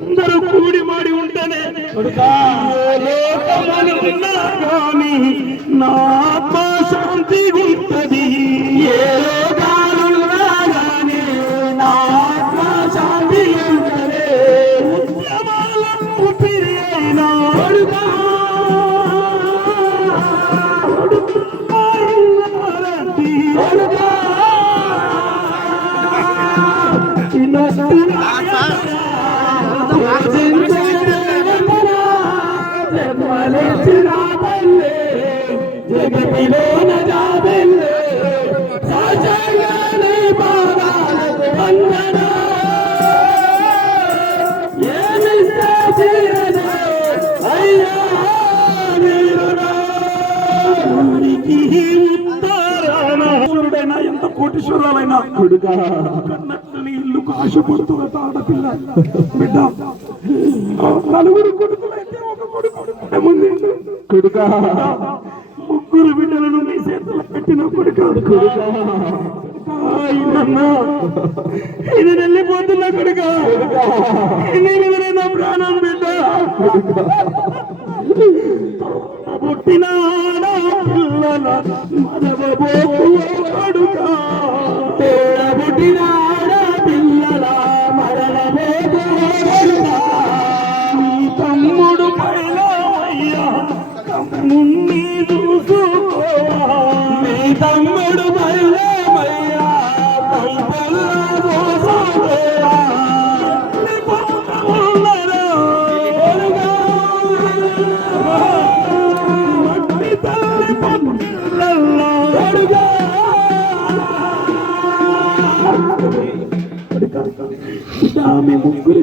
అందరూ కూడి మాడి ఉంటేనే కానీ నా ఆత్మ శాంతి ఉంటది. ఏ లోకాలున్నా కానీ నా ఆత్మ శాంతి ఉంటది. ఉద్యమాలను పిరియైనా జగతిలో నజాబెల్లే సాజగానే బాగాలకు వందన ఏమిస్తే తీరదే అయ్యా వీరుడా ఊరికి ఉత్తరాన సూర్యుడైనా ఎంత కోటీశ్వరాలైనా కొడుకా కన్నట్లని ఇల్లుకు ఆశపడుతున్నట్టు ఆడపిల్ల బిడ్డ నలుగురు కొడుకులైతే ఒక కొడుకు ముందు కొడుకా ముగ్గురు బిడ్డలను నీ చేతులు పెట్టిన కొడుకా ఇది వెళ్ళిపోతున్నా కొడుకా నేను నా ప్రాణం బిడ్డ పుట్టిన పిల్లల మరవబోకు కొడుకా పుట్టిన పిల్లల మరవబోకు కొడుకా నీ తమ్ముడు పైన అయ్యా తమ్ముణ్ణి చూసుకోవా నీ తమ్ముడు పైన అయ్యా తమ్ముళ్ళ చూసుకోవా మట్టి తల్లి పొట్టులల్లో ఆమె ముగ్గురు